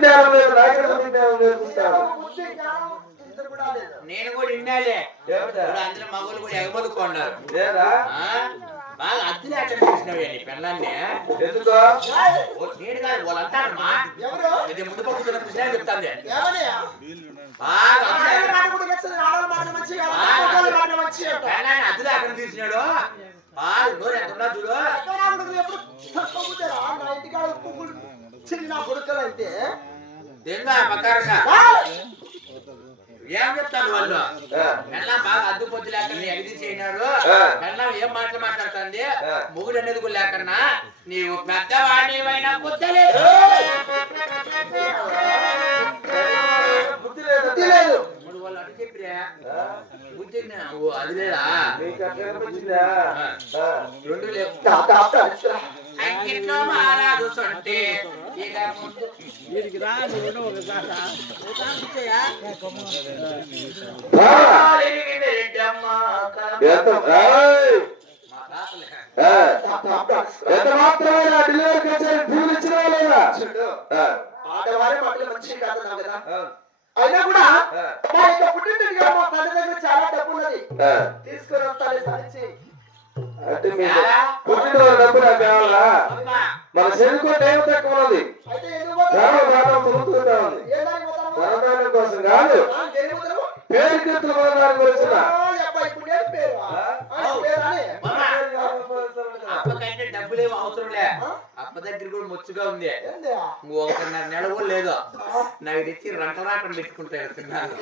జ్ఞానం లేదు, నాకే జ్ఞానం నేర్పుతాను. నేను కూడా విన్నాలే, అందరూ మగవాళ్ళు కూడా ఎగబడుకున్నారు బాగా అద్దెలు ఎక్కడ చూసినావు నీ పిల్లల్ని ఎందుకో నేను కాదు వాళ్ళు అంటారమ్మా, ఇది ముందు పక్కన కృష్ణ చెప్తాను అద్దెలు ఎక్కడ తీసినాడు నోరు ఎక్కడున్నా చూడు ఏం చెప్తాను వాళ్ళు ఎలా బాగా అద్దు పొద్దు లేకుండా ఎగదీసి అయినాడు ఎలా ఏం మాటలు మాట్లాడుతుంది మొగుడు అనేది కూడా లేకన్నా నీవు పెద్దవాడివైనా బుద్ధి లేదు వాళ్ళు అటు చెప్పిరా బుద్ధి అది లేదా రెండు లేవు అంకిట్లో మారాదు సొంటే ఆడవారి మాటలు మంచి కాదు కదా అయినా కూడా చాలా డబ్బు ఉన్నది తీసుకొని వస్తాను సాధించి పుట్టిన డబ్బు నాకు కావాలా మన చెరుకోట ఏమి తక్కువ ఉన్నది కోసం కాదు పేరు కీర్తులు పొందడానికి వచ్చిన అప్పకంటే డబ్బులేమో అవసరం లే అప్ప దగ్గర కూడా ముచ్చుగా ఉంది 1.5 నెల కూడా లేదు నాకు తెచ్చి రంటరాటం పెట్టుకుంటాడు తిన్నాను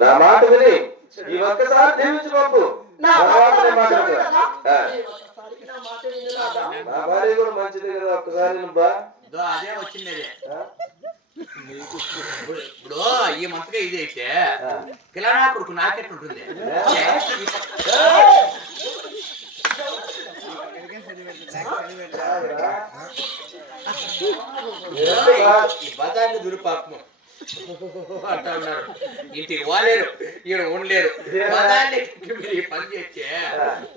నా మాట విని ఈ ఒక్కసారి దీవించి పంపు నా భార్య కూడా మంచిది కదా ఒక్కసారి అదే వచ్చింది ఇప్పుడు ఈ మంతగా ఇది అయితే కిలానా కొడుకు నాకెట్టుంటుంది ఈ బజార్ని దురుపాపము అంటా ఉన్నారు ఇంటికి వాలేరు ఈడ ఉండలేరు బజార్ని మీరు ఈ పని చేస్తే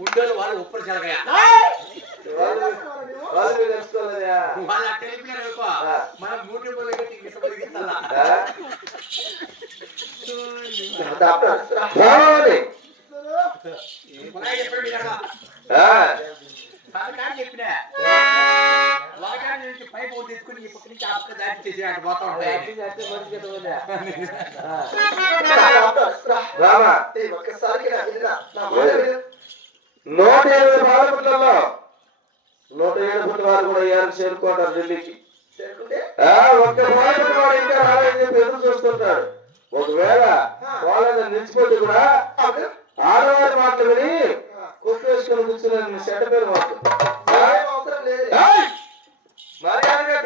ఉండోళ్ళు వాళ్ళు ఉప్పరు చదవయా వాళ్ళు అట్ట వెళ్ళిపోయారు మనం 3 రూపాయలు పెట్టి ఇసపడిగిస్తాలా చెప్పినా ఒకటి నుంచి పైపు తీసుకుని ఈ పక్క నుంచి ఆ పక్క దాటి చేసి అటు పోతా ఉంటాయి నూట 107 ఫుట్ల వారు కూడా చేరుకుంటారు ఢిల్లీకి ఒక్క వాడు ఇంకా రాలని చెప్పి ఎదురు చూస్తుంటాడు ఒకవేళ వాళ్ళని నిలిచిపోతే కూడా ఆడవారి మాటలు విని కొట్టేసుకొని కూర్చుని సెట పేరు మాకు మర్యాదగా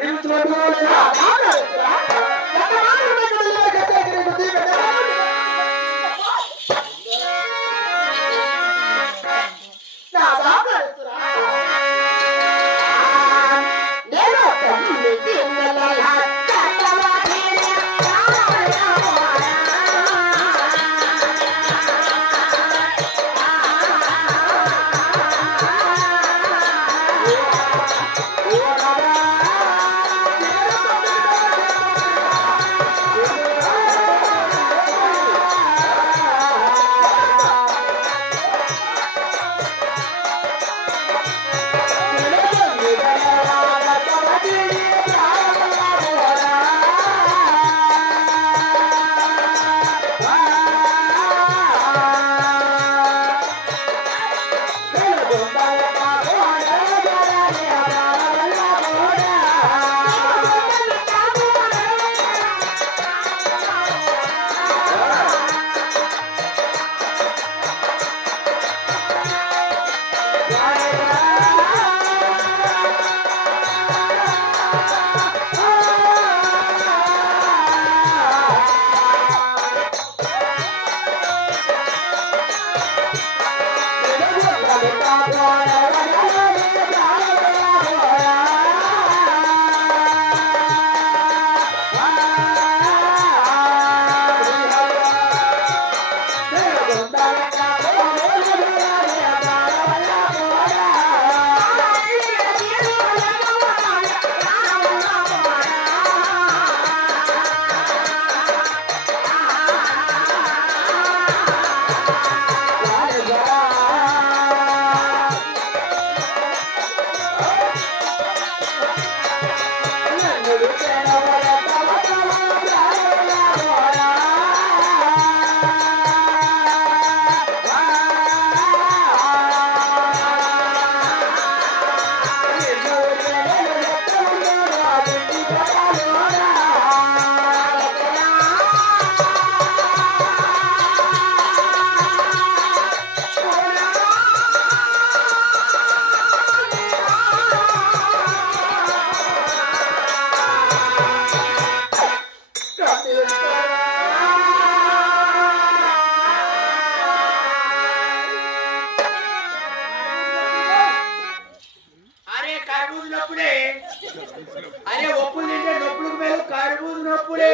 అరే ఒప్పులు తింటే నొప్పులకు మేలు కర్బూజ నొప్పులే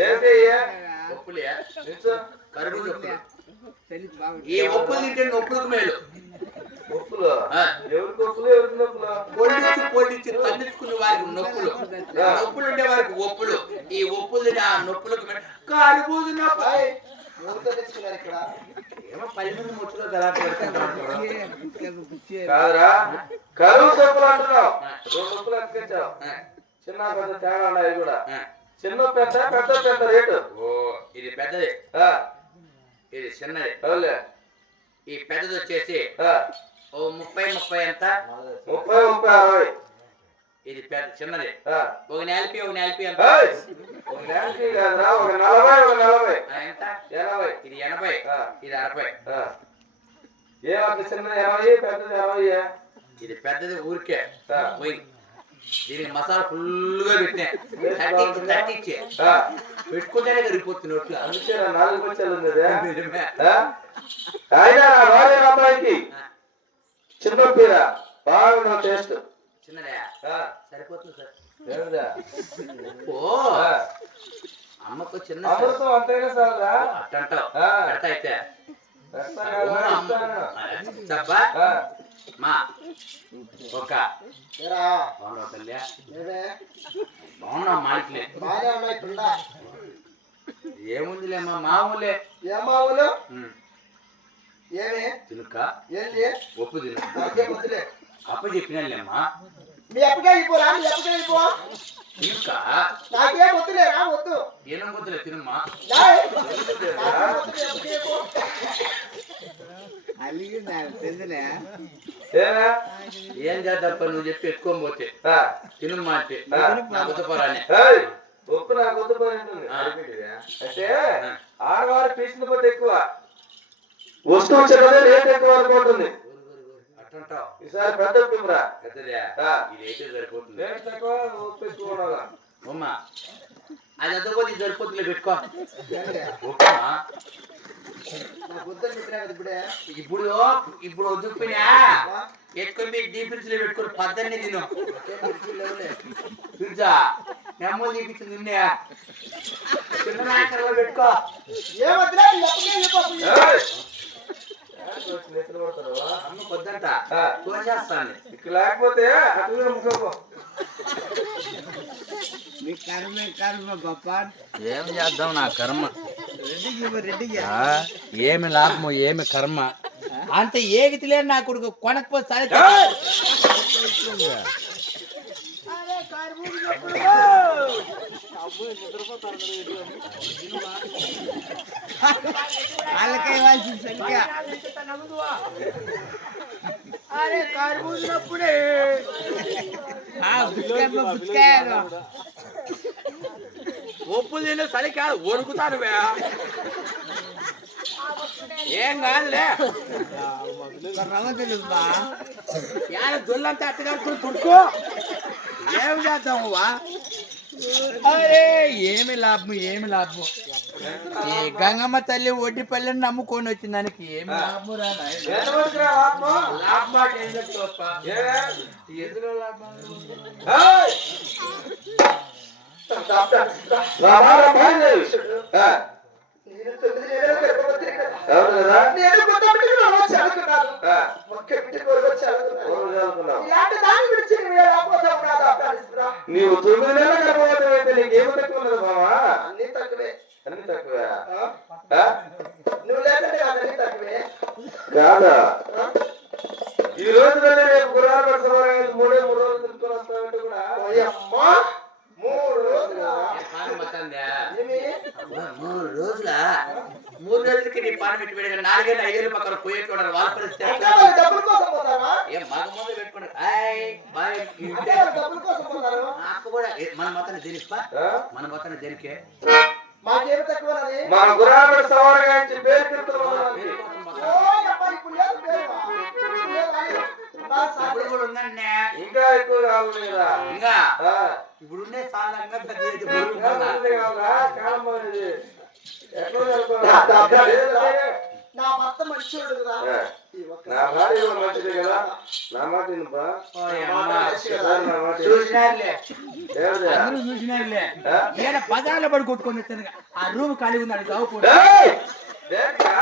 ఏంటి అయ్యా? ఒప్పులే నిల్చో. కర్బూజ నొప్పులు ఈ ఒప్పులు తింటే నొప్పులకు మేలు ఒప్పులు ఆ. ఎవరికి ఒప్పులు ఎవరికి నొప్పులు? పొడిచి తగ్గించుకునే వారికి నొప్పులు నొప్పులు ఉండే వారికి ఒప్పులు ఈ ఒప్పులు తింటే ఆ నొప్పులకు మేలు కర్బూజ నొప్పులు ఏయ్, ఎవరితో తెచ్చుకున్నారు ఇక్కడ? ఏమో 10 మంది ముచ్చులో గలాట పెడుతుంటారు కాదురా, కరువు సొప్పులు అంటున్నావు. రెండు సొప్పులు ఎత్తుకొచ్చావు. చిన్న పెద్ద తేడా ఉన్నాయి కూడా. చిన్న పెద్ద పెద్ద పెద్ద రేటు. ఓ ఇది పెద్దది ఆ, ఇది చిన్నది అవునులే. ఈ పెద్దది వచ్చేసి ఆ, ఓ 30 ఎంత 30, 60. ఇది పెద్ద చిన్నది ఆ. ఒక నేల్పి ఎంత ఏయ్, ఒక ల్యాండ్కి కాదురా, ఒక 40, ఒక 40. ఎంత 80. ఇది 80 ఆ. ఇది 60 ఆ. ఏమంత చిన్నది 80, పెద్దది 80. ఇది పెద్దది ఊరికే ఆ. పోయి దీనికి మసాలా ఫుల్గా పెట్టినా తట్టించి ఆ, పెట్టుకుంటేనే కరిగిపోతుంది నోట్లో అందుకే నా 4 వచ్చేది ఉంది ఇది. నిజమే. ఆ? అయినా నా భార్య అమ్మాయికి చిన్న పీర బాగున్న టేస్ట్. చిన్నదే ఆ, సరిపోతుంది సార్ ఏమిదా? ఓ ఆ, అమ్మకు చిన్న అమృతం అంతైనా సార్రా. అట్టంటావు ఆ. పెడతా అయితే పెడతా కదా, ఇస్తాను. చెప్పా ఆ, మా ఒక ఏరా, బాగున్నావు తల్లి ఏమే? బాగున్నావు మాటలే బాగానే ఉన్నాయి కుందా. ఏముందిలేమ్మా మామూలే ఏం మామూలు? ఉమ్. ఏమి? తినుక ఏంటి? ఒప్పు తిను నాకేం వద్దులే. అప్ప చెప్పినాలేమ్మా మీ అప్పగా అయిపోరా, మీ అప్పగా అయిపో. తినుక నాకేం వద్దులే, రా వద్దు. ఏనం కొద్దులే తినమ్మా నాయ్, నాకేం వద్దులే, అప్పగా అయిపో. ఏనా? ఏం చేద్దాం నువ్వు చెప్పి ఎత్తుకొని పోతే ఆ, తినమ్మా అంటే ఆ. నా కొత్తపరాని ఏయ్, ఉప్పు నాకు వద్దు పని ఉంటుంది. ఆ. అంటే ఆడవారు పీసిన పోతే ఎక్కువ, వస్తువు చిన్నదే, రేట్ ఎక్కువ అనుకుంటుంది. అట్టంటావు ఈసారి పెద్ద ఉప్పురా. పెద్దదే ఆ. ఇదైతే సరిపోతుంది రేట్ తక్కువ, ఉప్పు ఎక్కువ ఉండాలా. అమ్మా అది అద్దపోతే సరిపోతుందిలే పెట్టుకో ఏంటి? ఓకేమా నాకు వద్దని చెప్పినా కదా ఇప్పుడే. ఇప్పుడు ఇప్పుడు వద్దుకున్నా ఎక్కువ మీరు డీప్ ఫ్రిడ్జ్ లో పెట్టుకుని పద్దన్నే తిను నాకేం మిర్చి లేవులే. ఫ్రిడ్జా నెమ్మలు తీపించింది నిన్నే చిన్న నాకరలో పెట్టుకో ఏం వద్దులే, మీ అప్పగా అయిపో. ఏయ్, ఏంటి వచ్చి నెత్తిన పడతారు? అమ్మ పొద్దంట ఆ. తోచేస్తాను ఇక్కడ లేకపోతే అటుగా ముక్కో. ఏం చేద్దాం నా కర్మ ఏమి లాభము ఏమి కర్మ అంత ఏగితిలే నా కొడుకు కొనకపోతే సరే అరే కర్బూజనప్పుడే ఒప్పు తిని సరి కాదు వణుకుతాను ఏం కాదులే దొల్లంతా అత్తగారు పుట్టుకో ఏం చేద్దాము అరే ఏమి లాభము ఏమి లాభము ఈ గంగమ్మ తల్లి ఒడ్డిపల్లిని నమ్ముకొని వచ్చిన దానికి ఏమి లాభము రా నాయనా. ఎంత వచ్చినా లాభమా? లాభం అంటే ఏం చెప్తావప్పా? ఏమే? ఎదురు లాభం ఏయ్! నా మాట బయలుదేరు. ఆ, నేను 9 నెలలు గర్భవతిని కదా. అవును కదా? నేను కొత్త బిడ్డకు రావచ్చు అనుకున్నాను. ఆ, ఒక్క బిడ్డకు వచ్చి అనుకున్నాను. ఊరు చదువుకున్నావు. ఇలాంటి దాని గురించి నువ్వు రాకపోతే ఉన్నాడు అఫ్ఘానిస్తున్నా. నీవు 9 నెలల గర్భవతి అయితే నీకేమి తక్కువ ఉన్నది బావా? అన్ని తక్కువే. అన్ని తక్కువే. ఆ? ఆ? నువ్వు లేకుంటే అన్ని తక్కువే. కాదా? ఆ? ఈ రోజులోనే రేపు గురువారం సమావేశం 3 రోజులు తిరుగుకొని వస్తామంటే కూడా ఓయమ్మా, 3 రోజులా? ఏమి? 3 రోజులా 3 రోజులకి నీ పాట పెట్టి పెట్టి 4-5 పక్కన పోయేటువంటి వాళ్ళ పరిస్థితి అంటే వాళ్ళు డబ్బుల కోసం పోతారా? ఏం మగ ముందు పెట్టుకోండి హాయ్ బాయ్ అంటే వాళ్ళు డబ్బుల కోసం పోతారు. నాకు కూడా మన మొత్తాన్ని దేనిపా ఆ? మన మొత్తాన్ని దేనికే మాకేమి తక్కువనది? మన గురువారం సమావేశం పేరు తిరుగుతున్నాం. ఓయమ్మా, ఇప్పుడు లేదు పేరువా? ఇప్పుడు లేదు రాలేదు. నా ఇప్పుడు సాటి. కూడా ఉందండి ఇంకా ఎక్కువ కావాలి కదా? ఇంకా ఆ, ఇప్పుడున్నే సాలంగా పెద్ద అయితే ఇంకా బరువు ఉండాలా? ముందే కావాలా? కాలం అనేది. ఎక్కడ నా చదువుకోవాలి? భర్త మంచోడు కదా. ఆ. ఈ నా భార్య కూడా మంచిదే కదా, నా మాట వినుపా. నా మాట విను. చూసినారులే ఏమిటి? అందరూ చూసినారులే ఈయన బజార్లో పడి కొట్టుకొని వచ్చాను ఆ రూమ్ ఖాళీ ఉంది అది చదువుకోండి ఏయ్! దేనికా?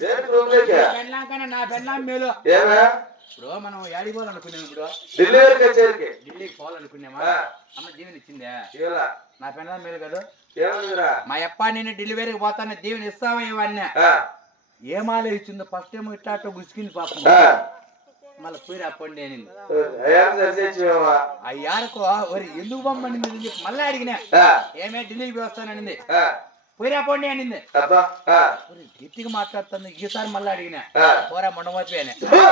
దేనికి రూమ్లోకి? పెళ్ళాకన్నా నా పెళ్ళాం మేలు ఏమే? ఇప్పుడు మనం ఏడికి పోవాలనుకున్నాం ఇప్పుడు ఢిల్లీ వరకు వచ్చేరికి ఢిల్లీకి పోవాలనుకున్నామా అమ్మ దీవెని ఇచ్చిందే ఇలా నా పెళ్ళాం మేలు కదా ఏముందిరా? మా అప్ప నేను డెలివరీకి పోతాను దీవెని ఇస్తావా ఇవన్నీ ఆ, ఏమాలే ఇచ్చిందో ఫస్ట్ టైం ఇట్లా గుసికింది పాపం ఆ. మళ్ళీ పోయి అప్పండి అనింది అయ్యా సరిచేసినావా? అయ్యారకు వరి ఎందుకు పంపనింది అని చెప్పి మళ్ళీ అడిగినా ఆ, ఏమే ఢిల్లీకి వస్తాననింది ఆ. పోయి రాపోండి అనింది అబ్బా, ఆ, ఒరి, గట్టిగా మాట్లాడుతుంది ఈసారి మళ్ళీ అడిగినా ఆ. పోరా మొండమోపోయానే ఆ.